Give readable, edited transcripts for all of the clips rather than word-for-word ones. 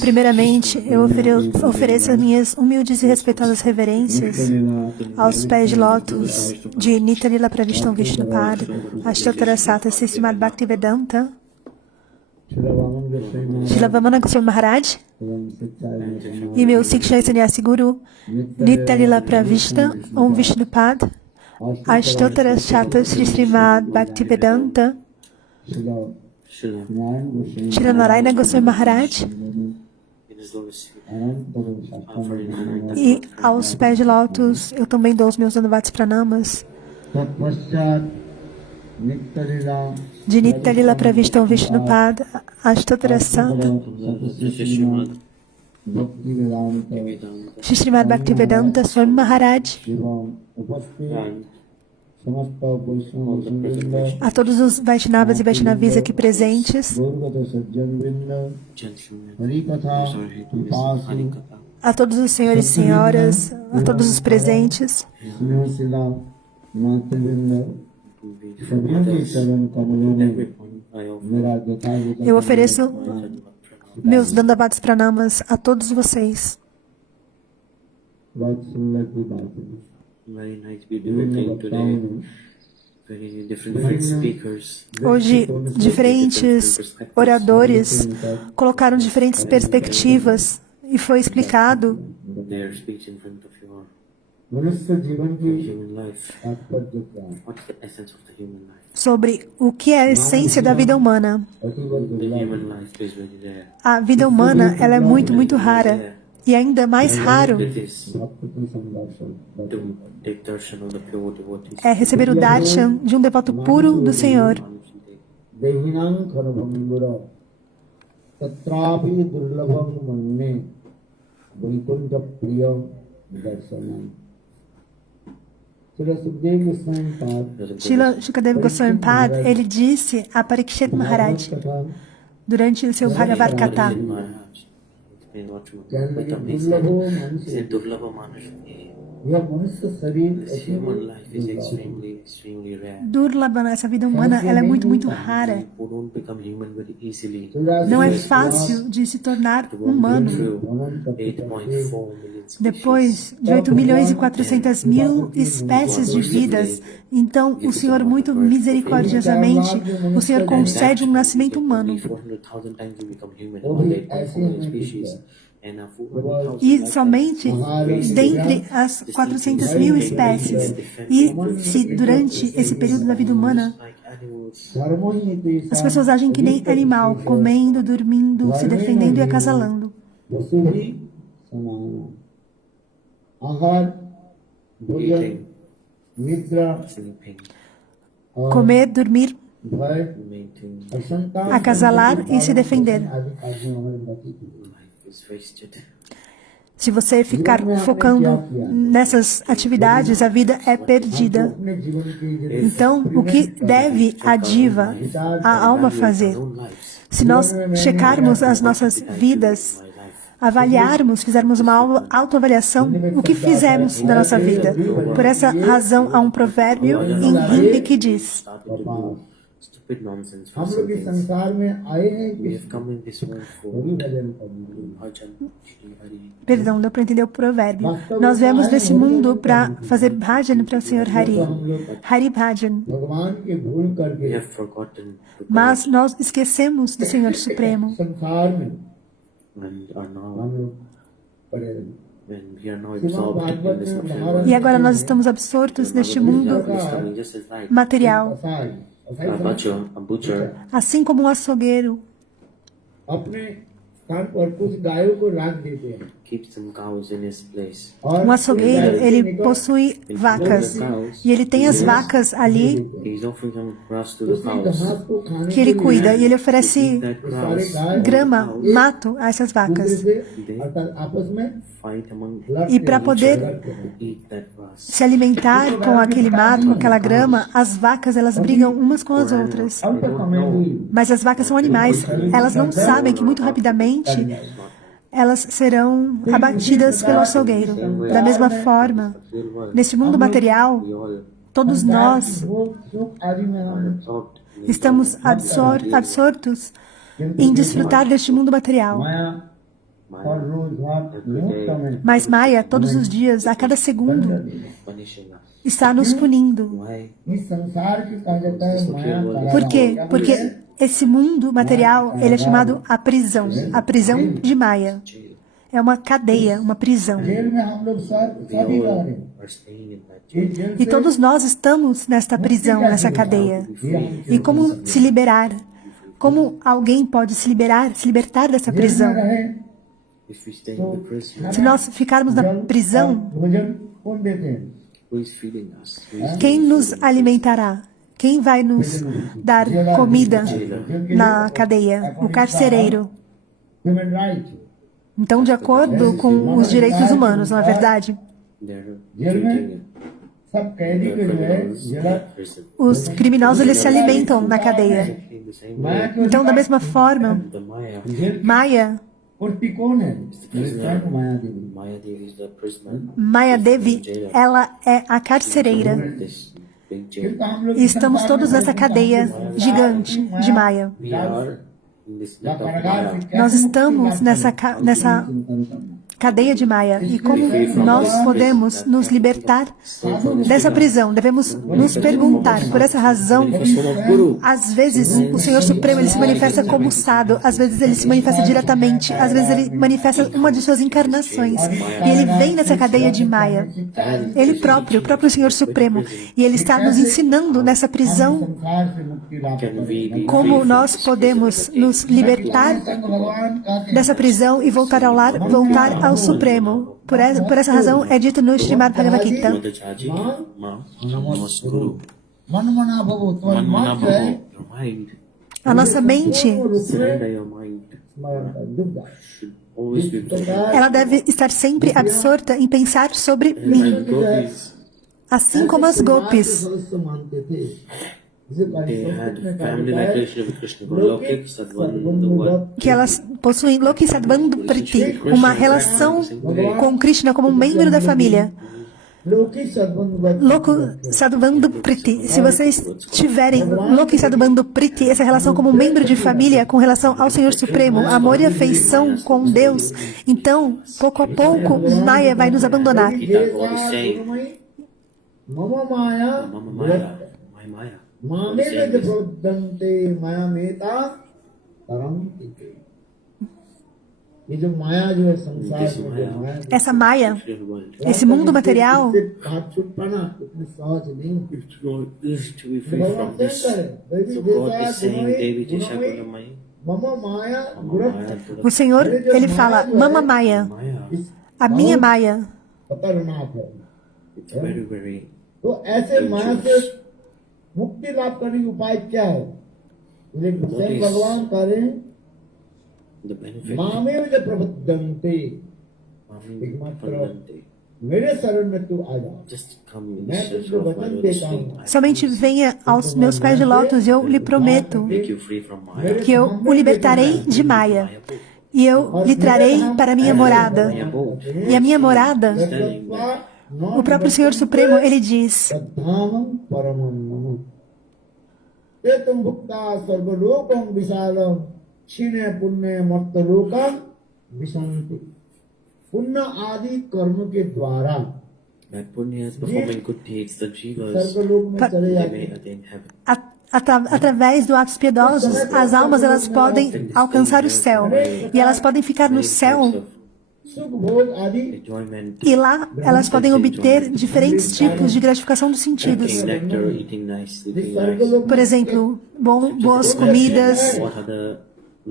Primeiramente, eu ofereço as minhas humildes e respeitosas reverências aos pés de lótus de Nitya-lila Pravishtam Vishnupad, Ashtotara Sata Srimad Bhaktivedanta, Srila Vamana Goswami Maharaj e meu Siksha Sannyasi Guru, Nitya-lila Pravishtam Vishnupad, Ashtotara Sata Srimad Bhaktivedanta, Srila Narayana Goswami Maharaj e aos pés de lótus eu também dou os meus Dandavats Pranamas de Nitya-lila Pravishtam Vishnupad, Ashtotara Sata Srimad Bhaktivedanta Swami Maharaj, a todos os Vaishnavas e Vaishnavis aqui presentes, a todos os senhores e senhoras, a todos os presentes, eu ofereço meus Dandavats Pranamas a todos vocês. Hoje, diferentes oradores colocaram diferentes perspectivas e foi explicado sobre o que é a essência da vida humana. A vida humana, ela é muito, muito rara. E ainda mais raro é receber o darshan de um devoto puro do Senhor. Srila Shukadeva Goswami Pad, ele disse a Parikshit Maharaj durante o seu Bhagavad Gita: Durlabha, essa vida humana, ela é muito, muito rara. Não é fácil de se tornar humano. Depois de 8.400.000 espécies de vidas, então o Senhor, muito misericordiosamente, o Senhor concede um nascimento humano. E somente dentre as 400.000 espécies, e se durante esse período da vida humana as pessoas agem que nem animal, comendo, dormindo, se defendendo e acasalando. Comer, dormir, acasalar e se defender. Se você ficar focando nessas atividades, a vida é perdida. Então, o que deve a diva, a alma, fazer? Se nós checarmos as nossas vidas, avaliarmos, fizermos uma autoavaliação, o que fizemos da nossa vida. Por essa razão, há um provérbio em hindi que diz: stupid nonsense for some things. We have come in this world for bhajan, Shri Hari. Perdão, deu para entender o provérbio. Nós viemos desse mundo para fazer bhajan para o Senhor Hari. Hari bhajan. We have forgotten to God Mas nós esquecemos do Senhor Supremo. and are now and we are now absorbed in this material world. E agora nós estamos absortos neste mundo It's coming just as like material. a butcher Assim como um açougueiro keeps some cows in his place. Um açougueiro, ele possui vacas. E ele tem as vacas ali He's offering some grass to the cows. que ele cuida. E ele oferece That grass grama, mato a essas vacas. fight among E para poder to eat that grass. se alimentar com aquele mato, com aquela grama, as vacas elas brigam umas com as outras. They don't know Mas as vacas são animais. Elas não sabem que muito rapidamente elas serão abatidas pelo açougueiro. Da mesma forma, neste mundo material, we all todos nós are absorbed in it. estamos absortos em desfrutar deste mundo material. Mas Maya, todos os dias, a cada segundo, Punishing us. está nos punindo. Why? Por quê? Porque esse mundo material, ele é chamado a prisão de Maya. É uma cadeia, uma prisão. We all are staying in that jail. E todos nós estamos nesta prisão, nessa cadeia. E como se liberar? Como alguém pode se libertar dessa prisão? If we stay in the prison, Se nós ficarmos na prisão, who is feeding us? Who is quem nos alimentará? Quem vai nos dar comida na cadeia? O carcereiro. Então, de acordo com os direitos humanos, não é verdade? they're treating the criminals in prison? Os criminosos, eles se alimentam na cadeia. In the same way, Então, da mesma forma, the Maya, Maya, Maya Devi is the prisoner. Maya Devi, ela é a carcereira. This big jail. E estamos todos nessa cadeia gigante de Maya. We are in this net of Maya. Nós estamos nessa cadeia de Maya. E como nós podemos nos libertar dessa prisão? Devemos nos perguntar. Por essa razão, às vezes o Senhor Supremo ele se manifesta como Sado, às vezes ele se manifesta diretamente, às vezes ele manifesta uma de suas encarnações. E ele vem nessa cadeia de Maya. Ele próprio, o próprio Senhor Supremo. E ele está nos ensinando nessa prisão Can we be como nós podemos nos libertar dessa prisão e voltar ao lar, voltar ao Supremo. Por essa razão é dito no Srimad Bhagavad Gita. Mother Chaji? Ma? Namaste Guru. Manmana Bhavo. Your mind. A nossa mente, Surrender your mind. Should always be ela deve estar sempre absorta em pensar sobre mim, and gopis, assim como as gopis. they had family like Shri Krishna, Lokik, Sadhvan, Que elas possuem Loki Sadbandhu Priti, uma relação com Krishna como um membro da família. Loku Sadbandhu Priti. Se vocês tiverem Loki Sadbandhu Priti, essa relação como um membro de família com relação ao Senhor Supremo, amor e afeição com Deus, então, pouco a pouco, Maya vai nos abandonar. Gita God is saying, Mama Maya, my Maya. God is saying this. Essa Maya, Real world. esse mundo material, If to be free from this, so God is saying, Devi Jashakunamai, Mama Maya, o Senhor, ele fala, Mama Maya, Maya. a minha Maya. It's very, very तो ऐसे माया से मुक्ति लाभ करने की उपाय क्या है? स्वयं भगवान करें the benefit. मामेव च प्रबद्धन्ते मेरे शरण में तू आ जा Just come in मैं the तुझको shelter of my वचन lotus देता feet. हूँ Somente venha aos meus pés de lótus e eu lhe prometo Make you free from Maya. que eu o libertarei de Maya. e eu lhe trarei para a minha morada. my abode. E a minha morada, Telling that o próprio Senhor Supremo, ele diz: Tadhamam paramam mama. Etam bhukta sarvalokam visalam shine punne martalokam visanti. Punna adi karma ke dwara that Punya is performing good deeds, the jivas, sarvalok mein chale they jaate may hain. attain heaven. através dos atos piedosos, as almas elas podem alcançar o céu. E elas podem ficar no céu. Sukh bhog adi Enjoyment, E lá elas podem obter diferentes tipos de gratificação dos sentidos. drinking nectar, eating nice, sleeping nice. Por exemplo, boas comidas, What are the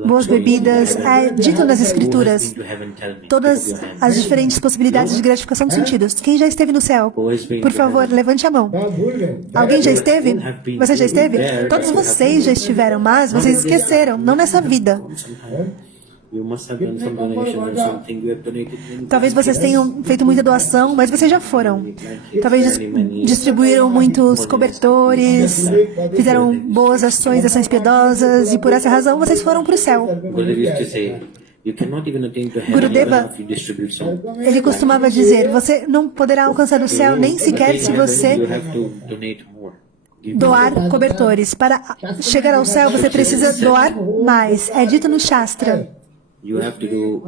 boas bebidas. É dito nas Escrituras to heaven, tell me. todas as diferentes possibilidades de gratificação dos sentidos. Quem já esteve no céu? Por favor, levante a mão. Kya bhul gaye? Alguém já esteve? Você já esteve? Todos vocês já estiveram, mas vocês esqueceram. Não nessa vida. You must have done some donation or something. You have donated many Talvez vocês tenham feito muita doação, mas vocês já foram. Talvez distribuíram muitos cobertores, fizeram boas ações piedosas, e por essa razão vocês foram para o céu. Gurudev used to say, you cannot even attain to heaven Gurudeva, even if you distribute some. ele costumava dizer: você não poderá alcançar o céu nem sequer se You você have to donate more. Give doar cobertores. Para chegar ao céu, você precisa doar mais. É dito no Shastra. You have to do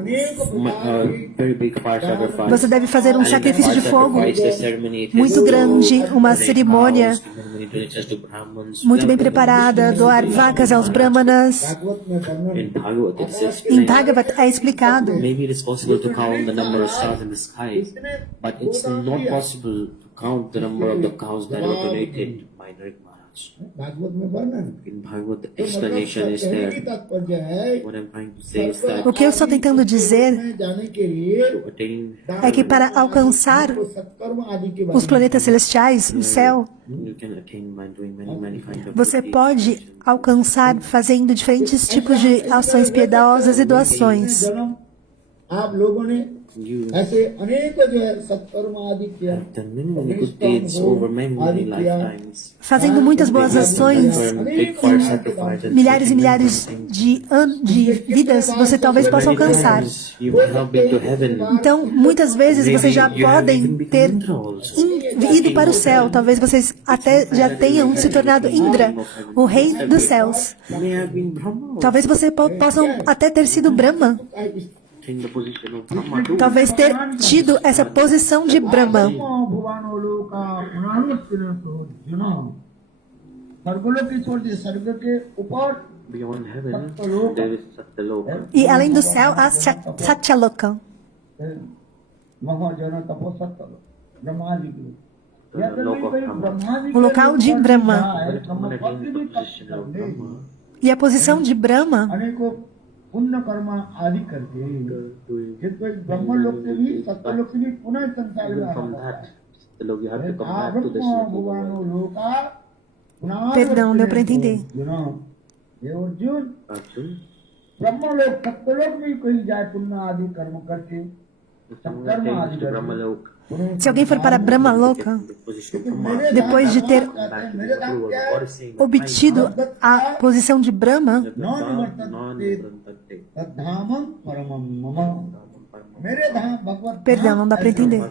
very big fire sacrifice. Você deve fazer um sacrifício de fogo The ceremony muito grande, uma cerimônia muito bem preparada, doar vacas aos brahmanas. Bhagavad mein varnan In Bhagavad it says, Em Bhagavad é explicado. maybe it is possible to count the number of stars in the sky, but it's not possible to count the number of the cows that were donated by Narik Maharaj. Bhagavad mein varnan. In Bhagavad, the explanation is कहने की there. तात्पर्य है What I'm trying to say is that O que eu estou tentando dizer में जाने के लिए to attain, é que para alcançar सत्कर्म आदि के os planetas celestiais, o céu, you can attain by doing many kinds of você good pode alcançar fazendo diferentes tipos de ações piedosas e doações. जन्म आप लोगों ने deeds. You ऐसे अनेक जो है सत्कर्म आदि किया have done many good deeds over many lifetimes. Fazendo muitas boas ações, Big fire sacrifice. milhares e milhares de vidas, você talvez possa alcançar. You have not been to heaven. Então, muitas vezes vocês já podem ter ido para o céu. Talvez vocês até já tenham se tornado Indra, o rei dos céus. You may have been Brahma. Talvez vocês possam até ter sido Brahma. In the position of Brahma too. Talvez ter tido essa posição de Brahma. भुवानो लोका पुनरुत्थितो जुना स्वर्गलोक की छोड़ दी स्वर्ग के ऊपर Beyond heaven, there is Satyaloka. E além do céu, há Satyaloka. महाजन तपोसत्य ब्रह्मा जी की यह तो Loka of नहीं Brahma. Brahma ji O local de Brahma. When someone attains the position of Brahma, E a posição de Brahma, अनेकों पुण्य कर्म आदि करके ये तो एक ब्रह्म लोक से भी सत्य लोक से भी पुनः संसार में even from आता है that, Satyaloka, you have to come back to this भुवानो level. लोका Perdão, deu para entender. ये अर्जुन Arjun, ब्रह्मलोक सत्यलोक में कहीं जाए पुण्य आदि कर्म करके if someone attains to Brahmaloka, se alguém for para Brahma Loka, the position of Brahma, depois de ter back to the approval, God is saying, obtido a posição de Brahma, non-nivartantate. धामम परमम मम मेरे धाम भगवत perdão, não dá para entender.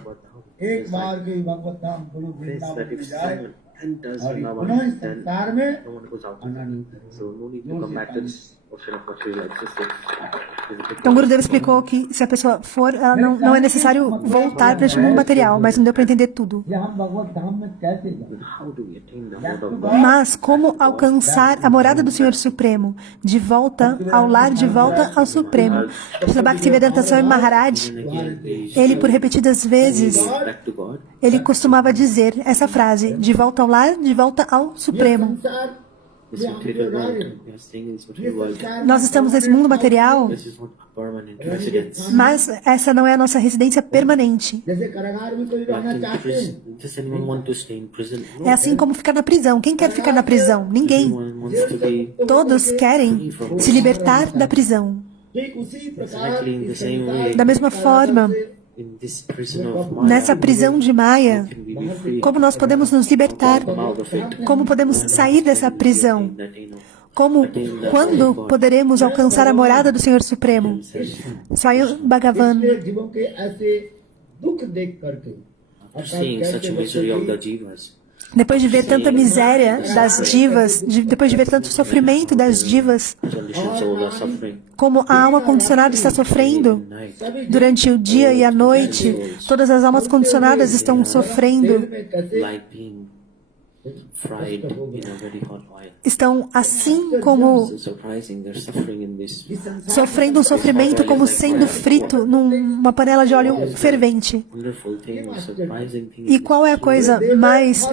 एक बार के भगवत धाम गुरु Says वृंदावन that में if जाए someone enters और Vrindavan, पुनः इस then संसार में no one goes out. Anant So no need to come back to this option of what we like to say. Então, Gurudeva explicou que se a pessoa for, ela não é necessário voltar para este mundo material, mas não deu para entender tudo. ये हम भगवत धाम में कैसे जाए How do we attain the mode of God? Mas como alcançar a morada do Senhor Supremo? De volta ao lar, de volta ao Supremo. Srila Bhaktivedanta Swami Maharaj, ele por repetidas vezes, Back to God. ele costumava dizer essa frase: de volta ao lar, de volta ao Supremo. संसार This material world, we are staying in this material world. Nós estamos nesse mundo material, This is not a permanent residence. mas essa não é a nossa residência permanente. जैसे कारागार में कोई रहना Like in चाहते हैं prison, does anyone want to stay in prison? No. É assim como ficar na prisão. Quem quer ficar na prisão? Ninguém. Everyone wants to be Todos querem se libertar da prisão. ठीक उसी प्रकार exactly in the same way. Da mesma forma, In this prison of Maya, nessa prisão de Maya, can we be free? como nós podemos nos libertar? Come out of it. Como podemos sair dessa prisão? That, Quando poderemos alcançar a morada do Senhor Supremo? Swayam Bhagavan. इसलिए जीवों के ऐसे दुख देख करके Seeing such a misery of the jivas, Depois de ver tanta miséria das divas, depois de ver tanto sofrimento das divas, conditioned souls are suffering como a alma condicionada está sofrendo night, durante o dia e a noite, todas as almas condicionadas estão sofrendo, में कैसे like being fried in a very hot oil. estão assim como So surprising, they're suffering in this. sofrendo um sofrimento como sendo frito numa panela de óleo fervente. Wonderful thing, surprising thing. E qual é a coisa mais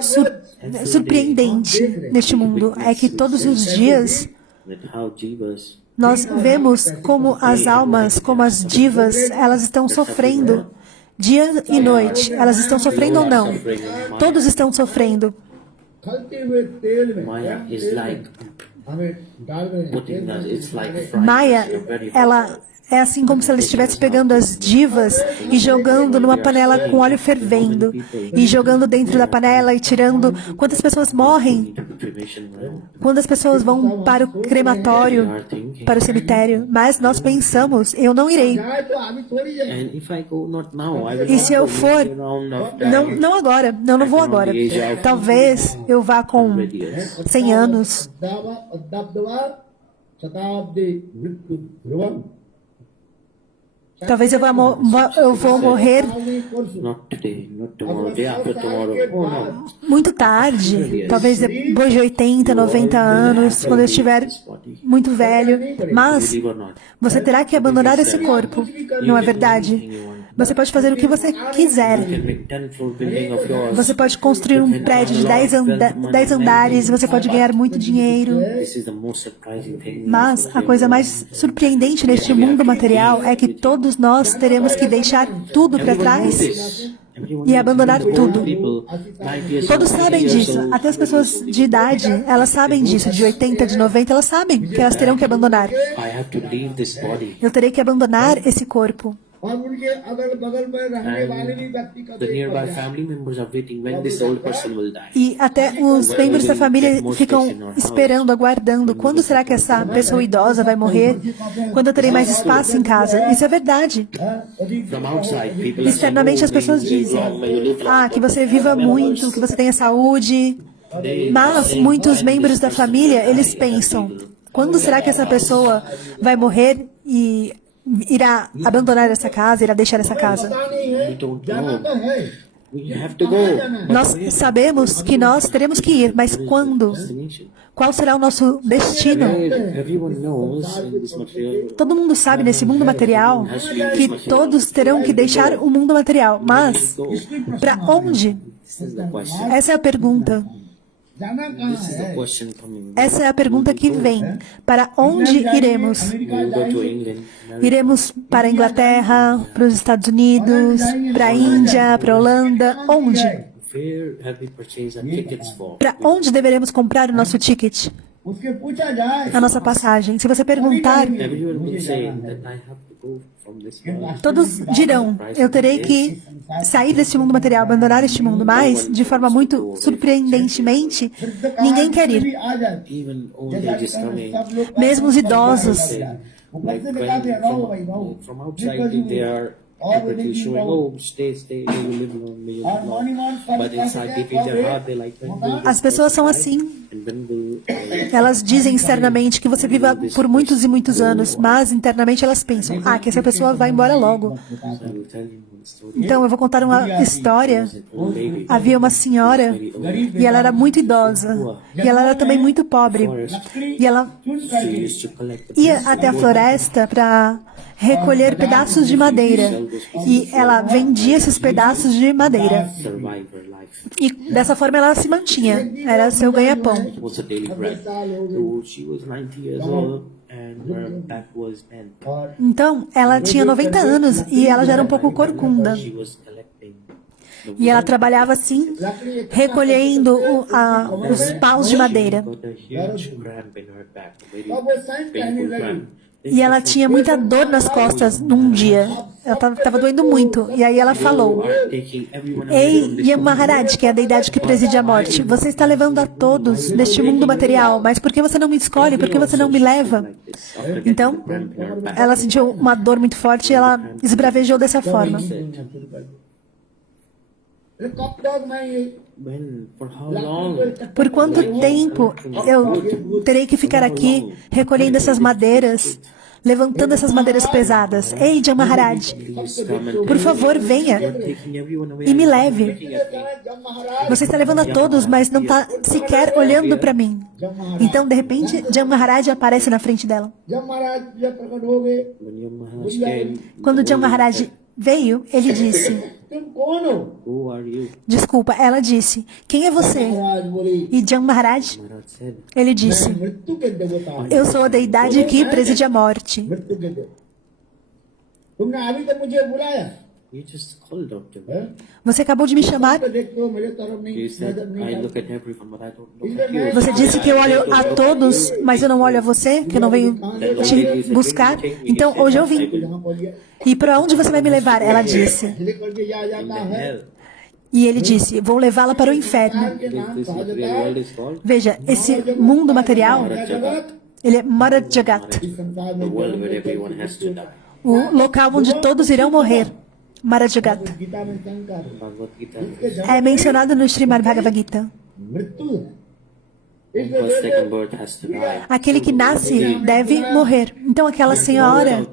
surpreendente neste mundo? É que todos os dias That how jivas nós vemos como as almas, como as divas, elas estão sofrendo dia e noite. Elas estão sofrendo ou não? Todos estão sofrendo. खलते हुए तेल में Maya is like हमें डाल रहे हैं putting us, it's like frying Maya, us in a very hot ela é assim como se ela estivesse pegando as divas e jogando numa panela com óleo fervendo. E jogando dentro da panela e tirando. Quantas pessoas morrem? into the cremation realm. Quando as pessoas vão para o crematório, para o cemitério. Mas nós pensamos, eu não irei. जाए तो अभी थोड़ी है And if I go not now, I will E se eu for, round of não agora, não vou agora. Talvez eu vá com 100 anos. दबदबा शताब्दी मृत्यु ध्रुवम Talvez eu vou morrer not today, not tomorrow, day after tomorrow. Oh no. muito tarde. Talvez depois de 80, 90 anos, quando eu estiver muito velho. Mas Believe or not. você terá que abandonar esse corpo, não é verdade? Você pode fazer o que você quiser. You can make 10-floor building of yours. Você pode construir um prédio de 10 andares, você pode ganhar muito dinheiro. This is the most surprising thing. Mas a coisa mais surpreendente neste mundo material é que todos nós teremos que deixar tudo para trás e abandonar tudo. Todos sabem disso, até as pessoas de idade, elas sabem disso, de 80, de 90, elas sabem que elas terão que abandonar. I have to leave this body. Eu terei que abandonar esse corpo. और उनके अगल बगल में रहने वाले भी व्यक्ति का The nearby family members are waiting when this old person will die. E até os membros da família ficam esperando, aguardando. Quando será que essa pessoa idosa vai morrer? Quando eu terei mais espaço em casa? Isso é verdade. From outside, people are saying, Externamente as pessoas dizem, que você viva muito, que você tenha saúde. Mas muitos membros da família, eles pensam, quando será que essa pessoa vai morrer e irá abandonar essa casa, irá deixar essa casa? we don't know. We have to go. Nós sabemos que nós teremos que ir, mas quando? Destination. Qual será o nosso destino? Everyone knows in this material. Todo mundo sabe nesse mundo material que todos terão que deixar o mundo material. Mas para onde? This is the question. Essa é a pergunta. जाना कहाँ This is the है question coming. Essa é a pergunta que vem. Para onde iremos? We will go to England. Iremos para a Inglaterra, para os Estados Unidos, para a Índia, para a Holanda? Onde? Where have we purchased our tickets for? Para onde deveremos comprar o nosso ticket? उसके पूछा जाए A nossa passagem. Se você perguntar, Everyone will say that I have to go from this world. todos dirão, eu terei que sair deste mundo material, abandonar este mundo, mas, de forma muito surpreendentemente, ninguém quer ir. आ जाए Even old age is coming. Mesmo os idosos. Like when from outside they are accurately showing, oh, stay, you will live long, may you live long. But inside, deep in their heart, they like, when will As pessoas são assim. and when will Elas dizem externamente que você viva por muitos e muitos anos, mas internamente elas pensam, que essa pessoa vai embora logo. I will tell you one story. Então eu vou contar uma história. Old lady, Havia uma senhora e ela era muito idosa e ela era também muito pobre. E ela she used to collect the ia até a floresta para recolher pedaços de madeira e ela vendia esses pedaços de madeira. survive her life. E dessa forma ela se mantinha, era seu ganha-pão. It was a daily bread. So she was 90 years old and her back was bent. Então ela tinha 90 anos e ela já era um pouco corcunda. She was collecting the E ela trabalhava assim, recolhendo os paus de madeira. got a huge cramp in her back, a very painful cramp. E ela tinha muita dor nas costas num dia. Ela estava doendo muito. E aí ela falou: Ei, Yam Maharaj, que é a deidade que preside a morte, você está levando a todos neste mundo material, mas por que você não me escolhe? Por que você não me leva? Então, ela sentiu uma dor muito forte e ela esbravejou dessa forma. For how long? Por quanto tempo eu terei que ficar aqui recolhendo essas madeiras, levantando essas madeiras pesadas? Ei, Yam Maharaj, por favor, venha e me leve. Você está levando a todos, mas não está sequer olhando para mim. Então, de repente, Yam Maharaj aparece na frente dela. When your Maharaj came, Quando Yam Maharaj veio, ele disse: who are you? Desculpa, ela disse: Quem é você? E Yam Maharaj, Maharaj said, ele disse: Eu sou a deidade que preside a morte. you just called out to me. Você acabou de me chamar. You said, I look at everyone, but I don't look at you. Você disse que eu olho a todos, mas eu não olho a você, que eu não venho te buscar. Então, hoje eu vim. E para onde você vai me levar? Ela disse. In the hell. E ele disse: Vou levá-la para o inferno. This material world is called Veja, esse mundo material, Jagat, ele é Marat Jagat, the world where everyone has to die. o local onde todos irão morrer. Marat Jagat. Bhagavad Gita, É mencionado no Srimad Bhagavad Gita. the second birth has to die. Aquele que nasce deve morrer. Então aquela senhora,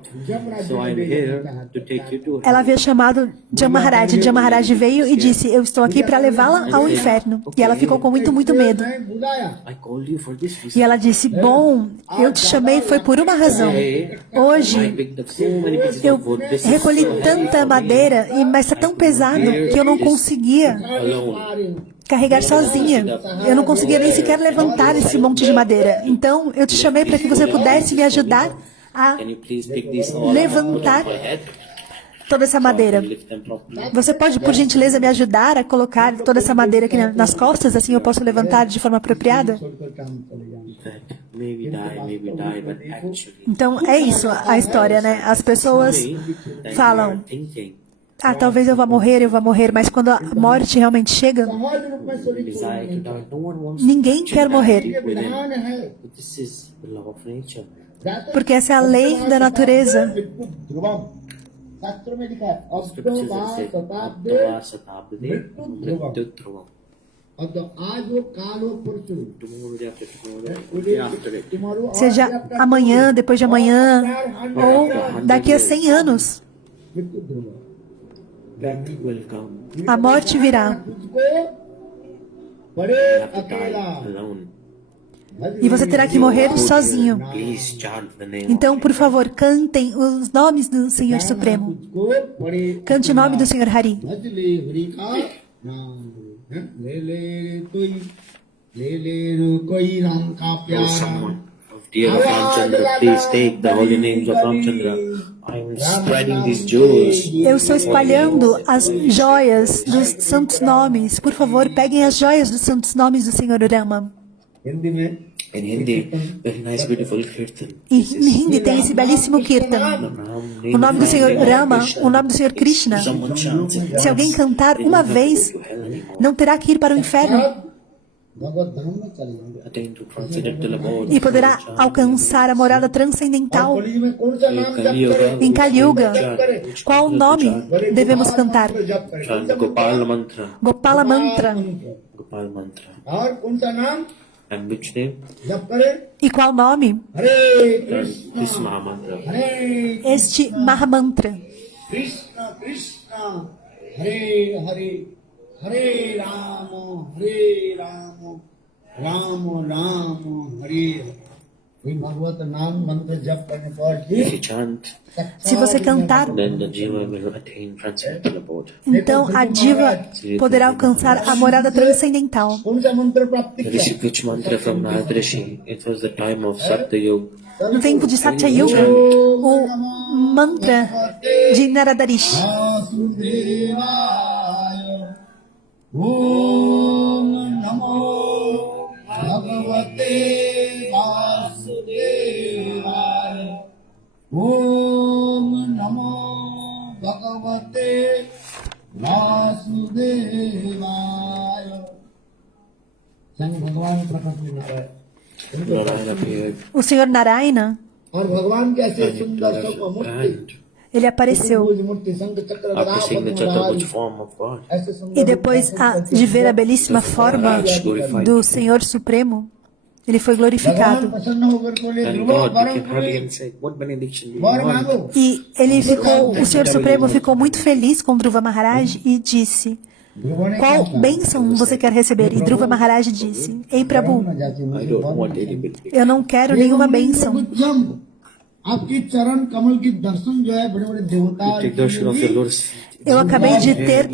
So I'm here to take you to ela hell. havia chamado Yam Maharaj. Yam Maharaj veio e disse: Eu estou aqui para levá-la ao inferno. E ela ficou com muito medo. I called you for this reason. E ela disse: Bom, eu te chamei foi por uma razão. I Hoje picked up so many pieces eu of wood. This is recolhi so tanta madeira, mas está tão pesado que eu não conseguia alone. carregar sozinha. Eu não conseguia nem sequer levantar esse monte de madeira. Então eu te chamei para que você pudesse me ajudar a Can you please pick these all levantar up on my head? toda essa madeira. Lift them properly. Você pode, por gentileza, me ajudar a colocar toda essa madeira aqui nas costas, assim eu posso levantar de forma apropriada? That maybe die, but actually, Então é isso a história, né? As pessoas that falam: you are thinking, talvez eu vá morrer, mas quando a morte realmente chega, desire to die. No one wants ninguém to quer die morrer, deep within. But this is the law of nature. porque essa é a lei da natureza. Scriptures that say, Attva Satabde Mrityu Dhruvam. Tomorrow, day after tomorrow, day after it. Seja amanhã, depois de amanhã, ou daqui a 100 anos, Death will come. a morte virá. You have to die alone. E você terá que morrer sozinho. Please chant the name Então, of por favor, cantem os nomes do Senhor Supremo. Cante o nome do Senhor Hari. Oh, someone of dear Ramchandra, please take the holy names of Ramchandra. I am spreading these jewels. Eu estou espalhando as joias dos santos nomes. Por favor, peguem as joias dos santos nomes do Senhor Rama. In Hindi, very nice, beautiful kirtan. E em Hindi tem esse belíssimo Kirtan. O nome do Senhor Rama, o nome do Senhor Krishna. Someone chants it. Se alguém cantar uma vez, não terá que ir para o inferno Attain to transcendental abode. e poderá alcançar a morada transcendental. Kali Yuga. Em Kali Yuga, qual nome devemos cantar? Chant Gopal mantra. Gopala Mantra. Gopal mantra. और कौन सा नाम And which name? जप करे E qual nome? Hare Chant this Maha mantra. Hare Este Mahamantra. Krishna कृष्ण हरे हरे हरे राम राम राम हरे हरे कोई भगवत नाम मंत्र जप करने पर If you chant, Se você cantar, then the jiva will attain transcendental abode. então a diva poderá alcançar a morada transcendental. कौन सा मंत्र प्राप्ति किया Rishi, which mantra from Narad Rishi? It was the time of Satya Yuga. No tempo de Satya Yuga, o mantra de Narada Rishi. वासुदेवाय ओम नमो भगवते वासुदेवाय Devaya. Sang Bhagavan Prakat Hoता है. Narayana appeared O Senhor Narayana, और भगवान के ऐसे and he सुंदर touched सब मूर्ति, and ele apareceu. चतुर्भुज मूर्ति, शंख चक्र गदा after seeing the पद्म Chaturbuj धारी, form of God, ऐसे सुंदर E depois de ver a belíssima forma do Senhor Supremo, ele foi भगवान glorificado. प्रसन्न होकर बोले and ध्रुव God वरम became happy Puri and said, "What benediction do you वर want?" मांगो. E ele ficou, o Senhor Supremo ficou muito feliz com Dhruva Maharaj e disse: ध्रुव ने qual कहा, bênção você quer receber? E Dhruva Maharaj disse: Ei Prabhu, न जाति I मुझे don't वर want नहीं any चाहिए. benediction. eu não quero nenhuma bênção. आपकी चरण कमल की दर्शन जो है बड़े बड़े देवता You take darshan of your Lord's feet. Eu acabei de ter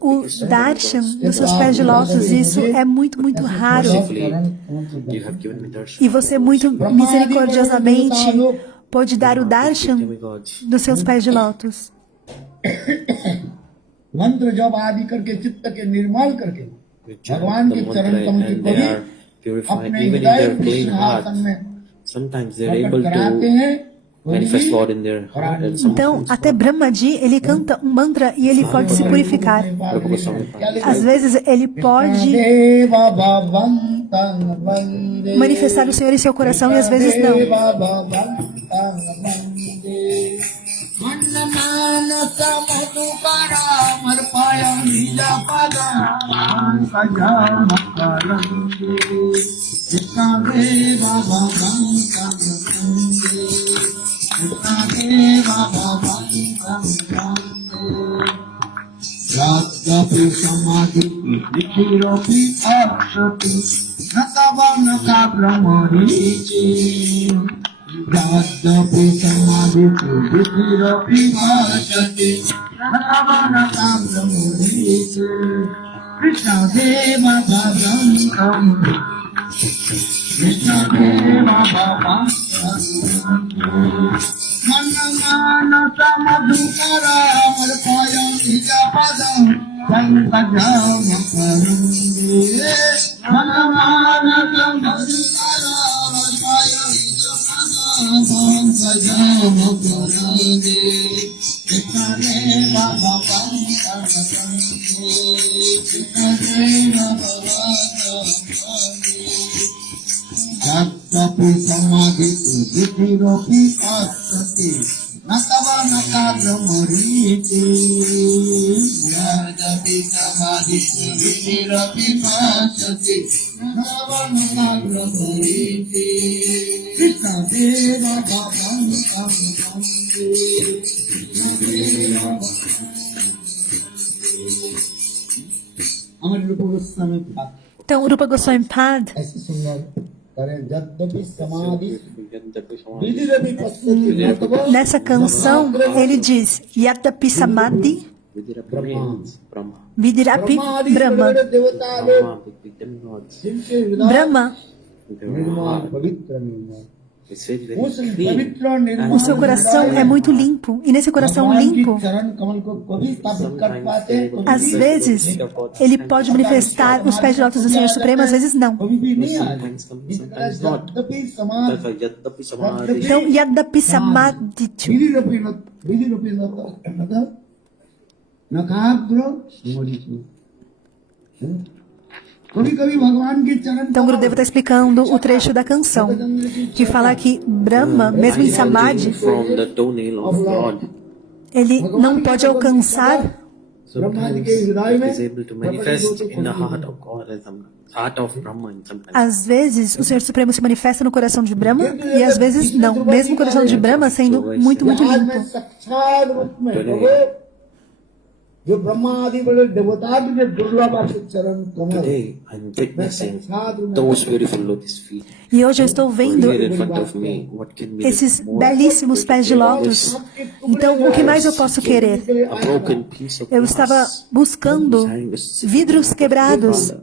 o darshan dos seus pés de lótus, e isso é muito, muito raro. You have given me darshan. E você muito misericordiosamente pôde dar o darshan Demigods. dos seus pés de lótus. मंत्र जब आदि करके चित्त के निर्मल करके You chant भगवान the के mantra चरण कमल की and they कभी are purified. अपने Even in हृदय their के clean heart, सिंहासन में sometimes they're प्रकट able कराते to हैं. manifest Lord in their heart. And Então, sometimes até Brahmaji, ele canta um mantra e ele pode se purificar. Às vezes, ele pode देवा भवन्तं वन्दे. manifestar o Senhor em seu coração e às vezes não. देवा भवन्तं वन्दे. मन्नमानसमनुकरामर्पयं निजपदं सजामकरन्दे. कृष्णदेवा भवन्तं वन्दे. कृष्णदेवा भवन्तं वन्दे. यद्यपि समाधिर्भिरपि अक्षति न तव न काव्रमरीचि. यद्यपि समाधिर्भिरपि अक्षति न तव न काव्रमरीचि. कृष्णदेव भवन्तं कृष्णदेव भवन्तं मन्नमानसमधुकरामर्पयं निजपदं सङ्कजामकरन्दे. मन्नमानसमधुकरामर्पयं निजपदं सङ्कजामकरन्दे. कृष्णदेव भवन्तं वन्दे. कृष्णदेव भवन्तं वन्दे. यद्यपि समाधिर्भिरपि अक्षति न तव न काव्रमरीचि. यद्यपि समाधिर्भिरपि अक्षति न तव न काव्रमरीचि. कृष्णदेव भवन्तं वन्दे. कृष्णदेव हमारे रूप Goswami Então, Rupa Goswami Pad, ऐसे सुंदर करें यद्यपि समाधि विधिरपि पश्यति न तव nessa canção, ele diz: Yadapi Samadhi Brahma. Vidirapi ब्रह्मादि Brahma. बड़े देवता लोग Brahma, big demigods. जिनके हृदय Brahma, Their निर्मल heart पवित्र निर्मल is very, very उस clean. पवित्र निर्मल o seu coração é muito limpo. E nesse coração भगवान की limpo, चरण कमल को कभी स्थापित कर पाते às vezes, ele pode manifestar os pés de lótus do Senhor Supremo, às vezes não. कभी भी नहीं आए. Sometimes come, इस sometimes तरह not. यद्यपि That's समाधि why Yadapi Samadhi. Então, Yadapi Samadhi. विधिरपि नकाग्र मरीचि. कभी-कभी भगवान के चरण Então, Gurudeva está explicando o trecho da canção, que fala que Brahma, mesmo em Samadhi, From the toenail of God. ele não pode alcançar. Sometimes it is able to manifest in the heart of God as a heart of Brahma. And sometimes Às vezes, o Senhor Supremo se manifesta no coração de Brahma e às vezes não, mesmo o coração de Brahma sendo muito, muito आज limpo. मैं साक्षात रूप में प्रभु जो ब्रह्मा आदि बड़े देवता भी जो दुर्लभ आपके चरण कमल today I'm witnessing those beautiful lotus feet E hoje eu estou vendo here in front of me. What can be esses more belíssimos pés de lótus. Então, o que mais eu posso querer? a broken piece of Eu estava glass buscando vidros quebrados,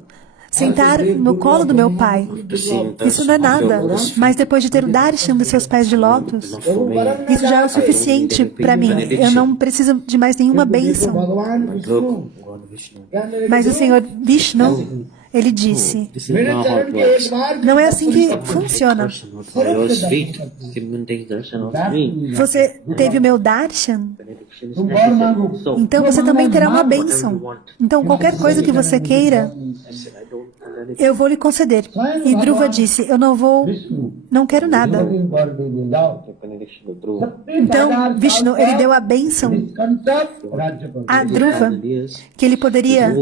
sentar no colo do meu pai. to sing Isso não é nada, mas depois de ter o darshan dos seus pés de lótus, enough for me. isso já é o suficiente para mim. Eu não preciso de mais nenhuma bênção. भगवान Vishnu Look, God Vishnu. क्या मेरे Mas o Senhor Vishnu, ele disse: This is not how it के works. एक बार não é assim que funciona. Darshan of your feet. Someone takes darshan of me. Você teve o meu darshan, benediction is तुम वर necessary. मांगो So, Então você também terá uma bênção. Então qualquer coisa que você queira, I said, I don't want anything. eu vou lhe conceder. E Dhruva disse, eu Vishnu não quero nada. वर दे दे जाओ The benediction of Dhruva. 36,000 Então Vishnu, ele deu a bênção निष्कंटक राज्य पर a Dhruva, 1,000 years, que ele poderia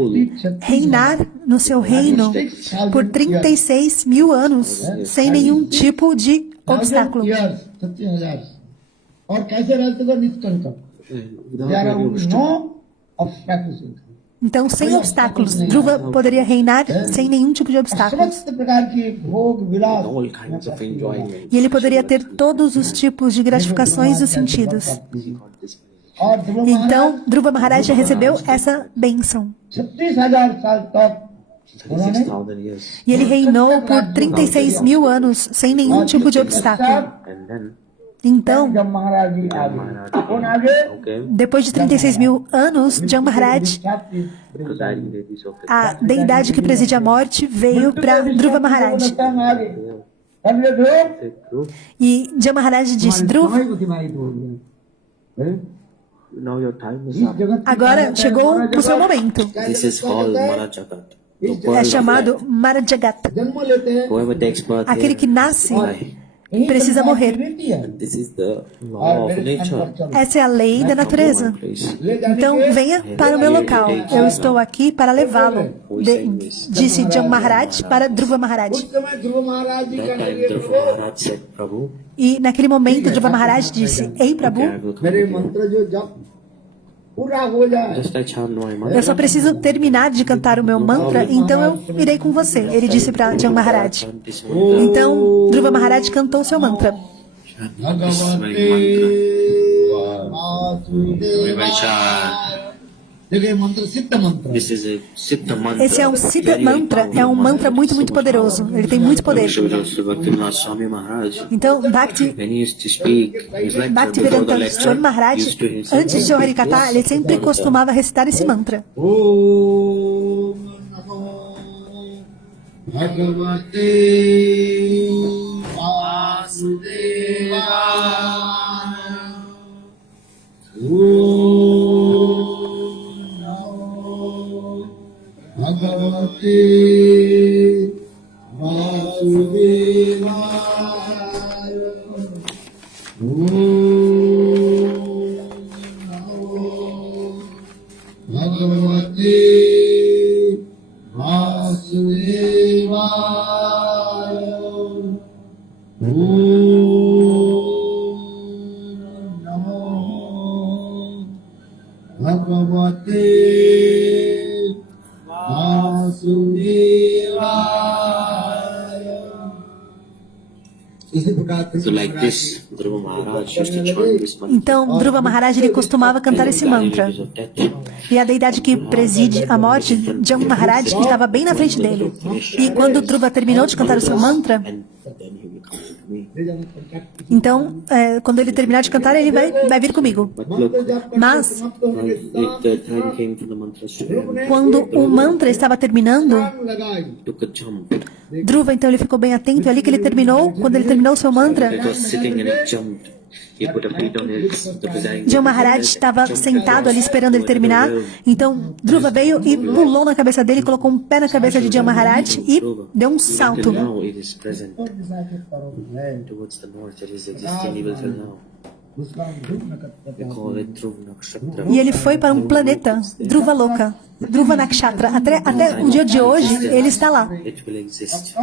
reinar no seu reino por 36 mil anos, sem nenhum tipo de obstáculo. 36,000 और कैसे रहते थे निष्कंटक without there any are obstacle. no obstacles in it. Então, sem obstáculos, Dhruva poderia reinar sem nenhum tipo de obstáculos. समस्त प्रकार के भोग विलास All kinds of enjoyment. E ele poderia ter todos os tipos de gratificações dos sentidos. He got this benediction. और ध्रुव महाराज Então, Dhruva Maharaj recebeu essa bênção. 36,000 साल तक 36,000 years. E ele reinou por 36 mil anos, sem nenhum tipo de obstáculo. And then, Então, जब महाराज जी आ Maharaj गए कौन आ गए okay, depois de 36 mil anos, Jan Maharaj, presiding ladies of the a deidade que preside a morte, veio para Dhruva Maharaj. आ गए अगले ध्रुव group. E Jan Maharaj disse, Dhruva, समय को अतिबाहित हो गया Now your time is इस up. जगत की agora chegou o seu momento. This is called Marajagat. The É world of chamado death. Marajagat. जन्म लेते हैं Whoever takes birth Aquele que here, nasce die. precisa morrer. This is the law of nature. Essa é a lei da natureza. Please. Então, venha para o meu local. Eu estou aqui para levá-lo. Disse Jan Maharaj para Dhruva Maharaj. उस समय ध्रुव महाराज जी That कहने time लगे Dhruva "प्रभु, Maharaj said, Prabhu, E naquele momento, Dhruva Maharaj disse, Ei, Prabhu, I will come मेरे again. मंत्र जो जब पूरा हो जाए Just I chant my eu mantra. só preciso terminar de cantar o meu mantra, então eu irei com você. Ele disse para Jan Maharaj. Chant this mantra. Então, Dhruva Maharaj cantou seu mantra. Chant this very mantra. वासुदेवाय देखिए मंत्र सिद्ध मंत्र This is a Siddha mantra. Esse é um Siddha mantra, é um mantra muito, muito poderoso. Ele tem muito poder. Bhaktivinoda Swami Maharaj, Então, Bhakti when he used to speak, his lecture before the Bhaktivedanta lecture, Swami Maharaj, used to himself antes de o Harikata, ele sempre costumava recitar esse mantra. ओम नमो भगवते वासुदेवाय ओम नमो भगवते वासुदेवाय ओम नमो भगवते वासुदेवाय ओम नमो भगवते वासुदेवाय इसी प्रकार So like this, Dhruva Maharaj used to chant this mantra. Então, Dhruva Maharaj, ele costumava cantar esse mantra. E a deidade que preside a morte, Jan Maharaj, estava bem na frente dele. E quando Dhruva terminou de cantar o seu mantra, And then he will come to me. então, quando ele terminar de cantar, ele vai vir comigo. But look, Mas, the time came for the mantras to end. quando o mantra estava terminando, Took a jump. Dhruva, então, ele ficou bem atento. E ali que ele terminou, quando ele terminou o seu mantra, He was sitting and he jumped. He put a feet on the presiding. Jan Maharaj estava sentado ali esperando ele terminar. Então, Dhruva veio e pulou na cabeça dele, colocou um pé na cabeça de Jan Maharaj e deu um salto. Till now it is present. Towards the north, it is existing even till now. We call it Dhruva Nakshatra. E ele foi para um planeta, Dhruva Loka, Dhruva Nakshatra. Até o dia de hoje, ele está lá. It will exist.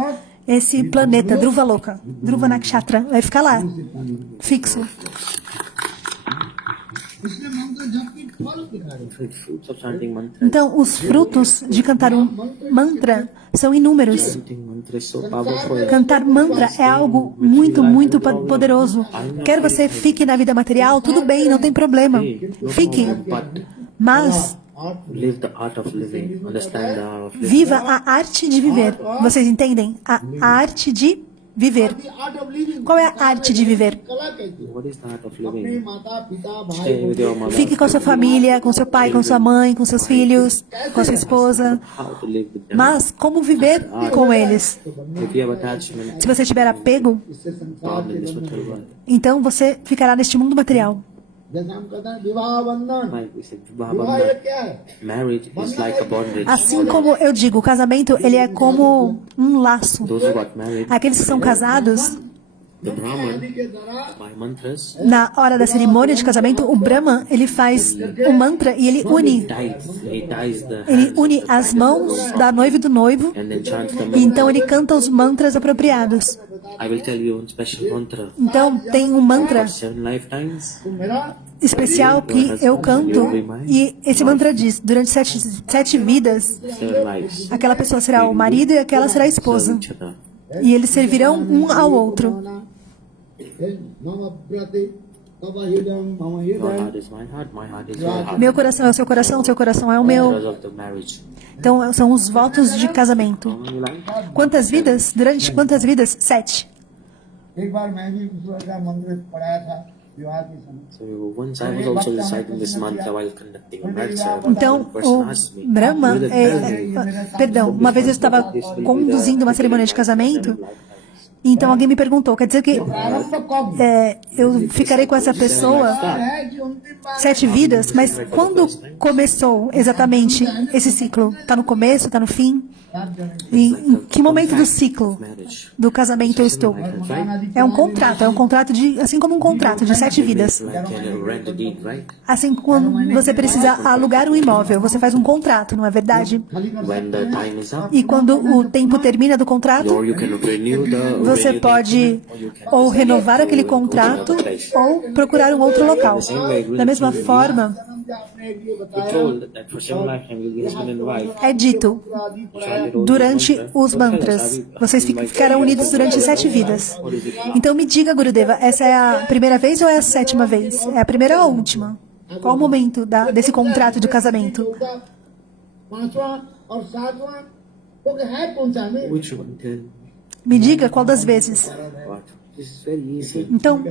Esse planeta, Dhruva Loka, Dhruva Nakshatra, vai ficar lá, fixo. इसलिए मंत्र जप की फल दिखा रहे Fruits of chanting mantra. Então, os frutos de cantar um mantra são inúmeros. Chanting mantra is so powerful. Cantar mantra é algo muito, muito poderoso. Quer você fique na vida material, tudo bem, não tem problema. Fique, But mas live the art of living. Understand the art of living. viva a arte de viver. Vocês entendem? A arte de viver. Art of living Qual é a arte de viver? कला कहते हैं What is the art of अपने living? माता पिता Stay भाई with your mother. Fique com a sua família, com seu pai, com sua mãe, com seus filhos, com a sua esposa. How to live with them. Mas como viver com eles? If you have attachment, Se você tiver apego, इससे संसार problem in के this बंधन material world. então você ficará neste mundo material. जैसे हम कहते हैं विवाह बंधन, Like we said, Vibha विवाह ये Bandhan. क्या है? Marriage is like a bondage. Assim como eu digo, o casamento ele é como um laço. Those who got married, Aqueles que são casados, the Brahman, आदि के द्वारा by mantras, na hora da cerimônia de casamento, o Brahma ele faz o mantra e ele une. he ties the Ele hands une of the as bride mãos da noiva e do noivo. and then chants the E mantra. então ele canta os mantras apropriados. I will tell you one special mantra. Então tem um mantra 7 lifetimes. तो मेरा especial que eu canto e esse mantra diz: durante sete vidas, 7 lives. aquela pessoa será o marido e aquela será a esposa. Each other. E eles servirão um ao outro. मम प्रति तव हृदयं मम Your हृदयं heart is my heart is your heart. Meu coração é o seu coração é o meu. Because of the marriage. Então são os votos de casamento. How many lives? Quantas vidas? Durante quantas vidas? 7. एक बार मैं भी ईश्वर का मंत्र पढ़ाया था विवाह के समय So once I was also reciting this mantra while conducting a marriage ceremony. Então, One person o asked me, Brahma, "You the perdão, uma vez eu estava conduzindo uma cerimônia de casamento, então alguém me perguntou, quer dizer que प्रारंभ कब eu ficarei com essa pessoa है कि अंतिम बार 7 vidas, mas quando começou exatamente esse ciclo? Está no começo, está no fim? E em que momento do ciclo marriage. do casamento eu estou? É um contrato de, assim como um contrato de 7 vidas. Like a rent a deed, right? Assim, quando você precisa alugar um imóvel, você faz um contrato, não é verdade? When the time is up, E quando o tempo termina do contrato, or you can renew the você pode ou renovar aquele contrato ou procurar um outro local. Da mesma forma, we're told that for 7 lifetimes you'll be husband and wife. é dito durante os mantras, vocês ficarão unidos durante 7 vidas. Então me diga, Gurudeva, essa é a primeira vez ou é a 7ª vez? É a primeira ou a última? Qual o momento desse contrato de casamento? पांचवा और सातवां तो है कौन सा में Which one? Tell Me diga qual das vezes. what? This is very easy. Então,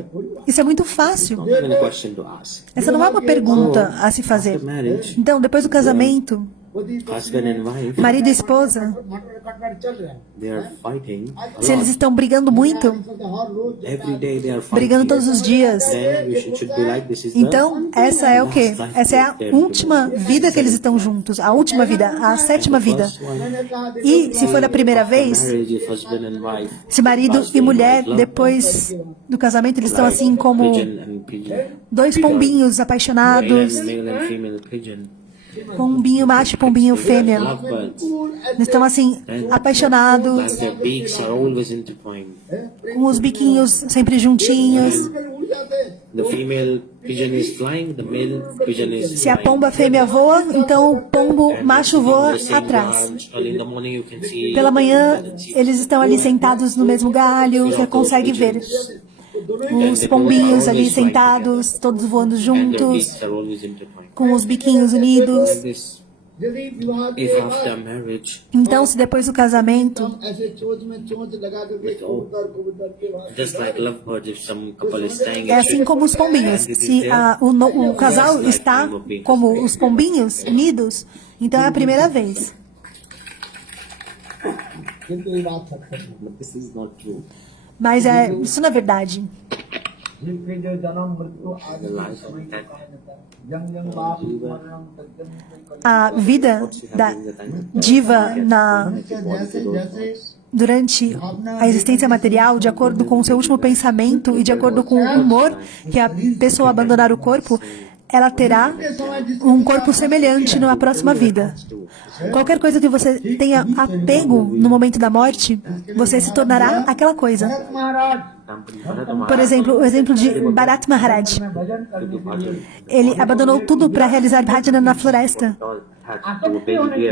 isso é muito fácil. Not even a question to ask. Essa não é uma pergunta a se fazer. After marriage, Então, depois do casamento, husband and wife, marido e esposa, मटर कटकर चल रहे हैं they are fighting a se eles lot. estão brigando muito, her rose Every day they are brigando fighting. todos os dias, Then we should be like this is the então essa é o quê? Essa é a última vida que eles estão juntos, a última vida, a 7ª vida. first one. मैंने कहा देखो E se for a primeira vez, Marriage is husband and wife. se marido e mulher, depois do casamento, eles estão assim como Pigeon and pigeon. dois pombinhos apaixonados, Male and female pigeon. pombinho macho e pombinho fêmea. Lovebirds. Eles estão assim, apaixonados, Like their beaks are always intertwined. com os biquinhos sempre juntinhos. उड़ जाते The female pigeon is flying, the male pigeon is Se a flying. pomba fêmea voa, então o pombo macho voa atrás. Early in the morning you can see Pela manhã, eles estão ali sentados no mesmo galho, você consegue ver os pombinhos ali sentados, todos voando and their juntos, beaks are always intertwined. com os biquinhos unidos. Like this, यदि विवाह के if after marriage, Então, se depois do casamento, ऐसे चोंच में चोंच लगा करके कबूतर के बाद just like lovebirds, if some couple is staying é at assim como os pombinhos. Se o casal está como os pombinhos unidos, então é a primeira vez. किंतु ये बात सच है but this is not true. Mas isso não é verdade. जिनके जो जन्म मृत्यु आदि के समय को कहा जाता है जंग जंग बाप मरणम तज्जन A vida da diva जैसे जैसे durante a existência material, de acordo com o seu último pensamento e de acordo com o humor que a pessoa abandonar o corpo, ela terá um corpo semelhante na próxima vida. Qualquer coisa que você tenha apego no momento da morte, você se tornará aquela coisa. Maharaj Por exemplo, o exemplo de Bharat Maharaj. भजन करने Ele abandonou tudo para realizar bhajana na floresta,